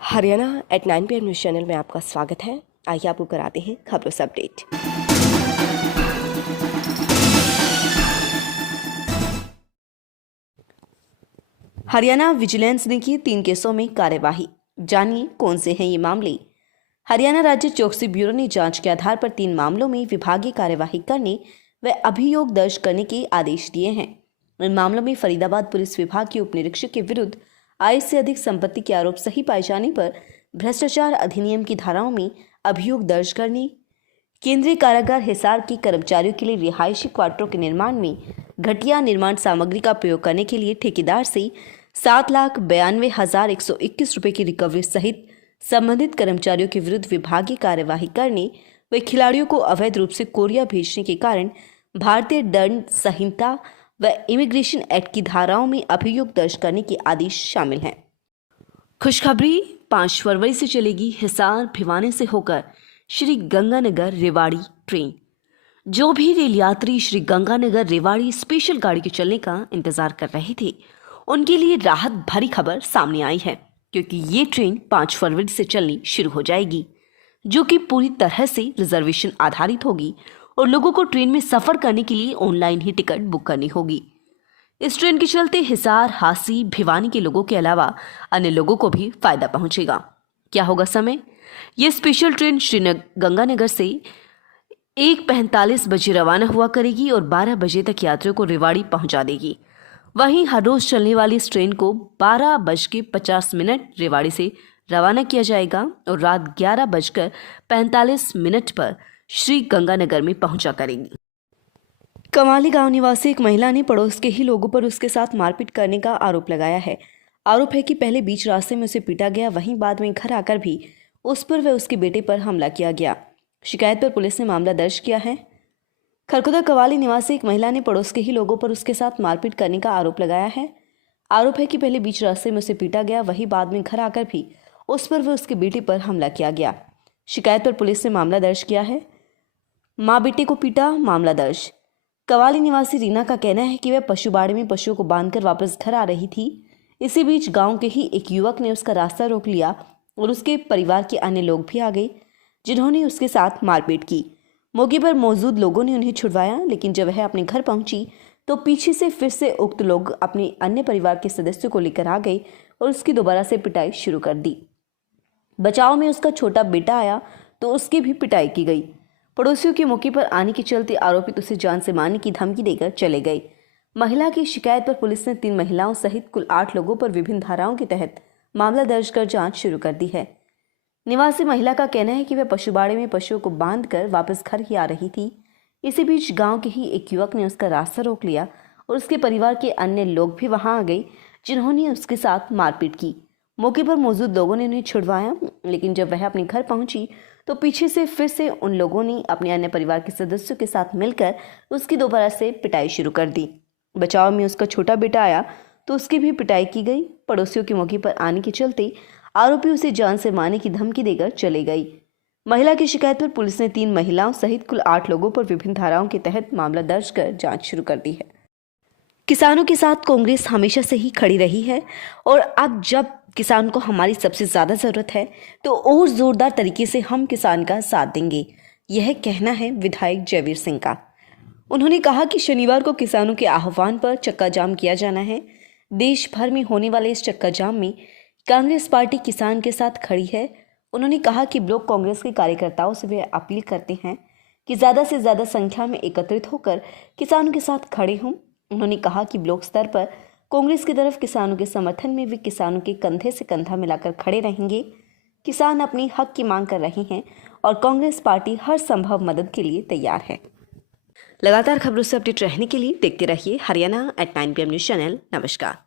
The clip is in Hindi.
Haryana at 9 PM news channel में आपका स्वागत है। आइए आपको कराते हैं खबरों से अपडेट। हरियाणा विजिलेंस ने की 3 केसों में कार्यवाही। जानिए कौन से हैं ये मामले। हरियाणा राज्य चौकसी ब्यूरो ने जांच के आधार पर 3 मामलों में विभागीय कार्यवाही करने व अभियोग दर्ज करने के आदेश दिए हैं। इन मामलों में फरीदाबाद पुलिस विभाग के उप निरीक्षक के विरुद्ध आय से अधिक संपत्ति के आरोप सही पाए जाने पर भ्रष्टाचार अधिनियम की धाराओं में अभियोग दर्ज करने, केंद्रीय कारागार हिसार के कर्मचारियों के लिए रिहायशी क्वार्टरों के निर्माण में घटिया निर्माण सामग्री का प्रयोग करने के लिए ठेकेदार से 7,92,121 रुपये की रिकवरी सहित संबंधित कर्मचारियों के विरुद्ध विभागीय कार्यवाही करने व खिलाड़ियों को अवैध रूप से कोरिया भेजने के कारण भारतीय दंड संहिता व इमिग्रेशन एक्ट की धाराओं में अभियोग दर्ज करने के आदेश शामिल हैं। खुशखबरी, 5 फरवरी से चलेगी हिसार भिवानी से होकर श्री गंगानगर रेवाड़ी ट्रेन। जो भी रेल यात्री श्री गंगानगर रेवाड़ी स्पेशल गाड़ी के चलने का इंतजार कर रहे थे, उनके लिए राहत भरी खबर सामने आई है, क्योंकि ये ट्रेन 5 फरवरी से चलनी शुरू हो जाएगी, जो कि पूरी तरह से रिजर्वेशन आधारित होगी और लोगों को ट्रेन में सफर करने के लिए ऑनलाइन ही टिकट बुक करनी होगी। इस ट्रेन के चलते हिसार, हासी, भिवानी के लोगों के अलावा अन्य लोगों को भी फायदा पहुंचेगा। क्या होगा समय? ये स्पेशल ट्रेन श्री गंगानगर से 1:45 बजे रवाना हुआ करेगी और 12 बजे तक यात्रियों को रेवाड़ी पहुंचा देगी। वहीं हर रोज चलने वाली इस ट्रेन को 12:50 रेवाड़ी से रवाना किया जाएगा और रात 11:45 पर श्री गंगानगर में पहुंचा करेगी। कमाली गांव निवासी एक महिला ने पड़ोस के ही लोगों पर उसके साथ मारपीट करने का आरोप लगाया है। आरोप है कि पहले बीच रास्ते में उसे पीटा गया, वहीं बाद में घर आकर भी उस पर व उसके बेटे पर हमला किया गया। शिकायत पर पुलिस ने मामला दर्ज किया है। खरखुदा कवाली निवासी एक महिला ने पड़ोस के ही लोगों पर उसके साथ मारपीट करने का आरोप लगाया है। आरोप है कि पहले बीच रास्ते में उसे पीटा गया, वहीं बाद में घर आकर भी उस पर व उसके बेटे पर हमला किया गया। शिकायत पर पुलिस ने मामला दर्ज किया है। माँ बेटे को पीटा, मामला दर्ज। कवाली निवासी रीना का कहना है कि वह पशुबाड़े में पशुओं को बांधकर वापस घर आ रही थी। इसी बीच गांव के ही एक युवक ने उसका रास्ता रोक लिया और उसके परिवार के अन्य लोग भी आ गए, जिन्होंने उसके साथ मारपीट की। मौके पर मौजूद लोगों ने उन्हें छुड़वाया, लेकिन जब वह अपने घर पहुंची तो पीछे से फिर से उक्त लोग अपने अन्य परिवार के सदस्यों को लेकर आ गए और उसकी दोबारा से पिटाई शुरू कर दी। बचाव में उसका छोटा बेटा आया तो उसकी भी पिटाई की गई। पड़ोसियों के मौके पर आने के चलते आरोपित उसे जान से मारने की धमकी देकर चले गए। महिला की शिकायत पर पुलिस ने 3 महिलाओं सहित कुल 8 लोगों पर विभिन्न धाराओं के तहत मामला दर्ज कर जांच शुरू कर दी है। निवासी महिला का कहना है कि वह पशुबाड़े में पशुओं को बांधकर वापस घर ही आ रही थी। इसी बीच गांव के ही एक युवक ने उसका रास्ता रोक लिया और उसके परिवार के अन्य लोग भी वहां आ गए, जिन्होंने उसके साथ मारपीट की। मौके पर मौजूद लोगों ने उन्हें छुड़वाया, लेकिन जब वह अपने घर पहुंची तो पीछे से फिर से उन लोगों ने अपने अन्य परिवार के सदस्यों के साथ मिलकर उसकी दोबारा से पिटाई शुरू कर दी। बचाव में उसका छोटा बेटा आया तो उसकी भी पिटाई की गई। पड़ोसियों के मौके पर आने के चलते आरोपी उसे जान से मारने की धमकी देकर चले गई। महिला की शिकायत पर पुलिस ने 3 महिलाओं सहित कुल 8 लोगों पर विभिन्न धाराओं के तहत मामला दर्ज कर जांच शुरू कर दी है। किसानों के साथ कांग्रेस हमेशा से ही खड़ी रही है और अब जब किसान को हमारी सबसे ज़्यादा ज़रूरत है तो और ज़ोरदार तरीके से हम किसान का साथ देंगे। यह कहना है विधायक जयवीर सिंह का। उन्होंने कहा कि शनिवार को किसानों के आह्वान पर चक्का जाम किया जाना है। देश भर में होने वाले इस चक्का जाम में कांग्रेस पार्टी किसान के साथ खड़ी है। उन्होंने कहा कि ब्लॉक कांग्रेस के कार्यकर्ताओं से वे अपील करते हैं कि ज़्यादा से ज़्यादा संख्या में एकत्रित होकर किसानों के साथ खड़े हों। उन्होंने कहा कि ब्लॉक स्तर पर कांग्रेस की तरफ किसानों के समर्थन में वे किसानों के कंधे से कंधा मिलाकर खड़े रहेंगे। किसान अपनी हक की मांग कर रहे हैं और कांग्रेस पार्टी हर संभव मदद के लिए तैयार है। लगातार खबरों से अपडेट रहने के लिए देखते रहिए Haryana at 9 PM news channel. नमस्कार।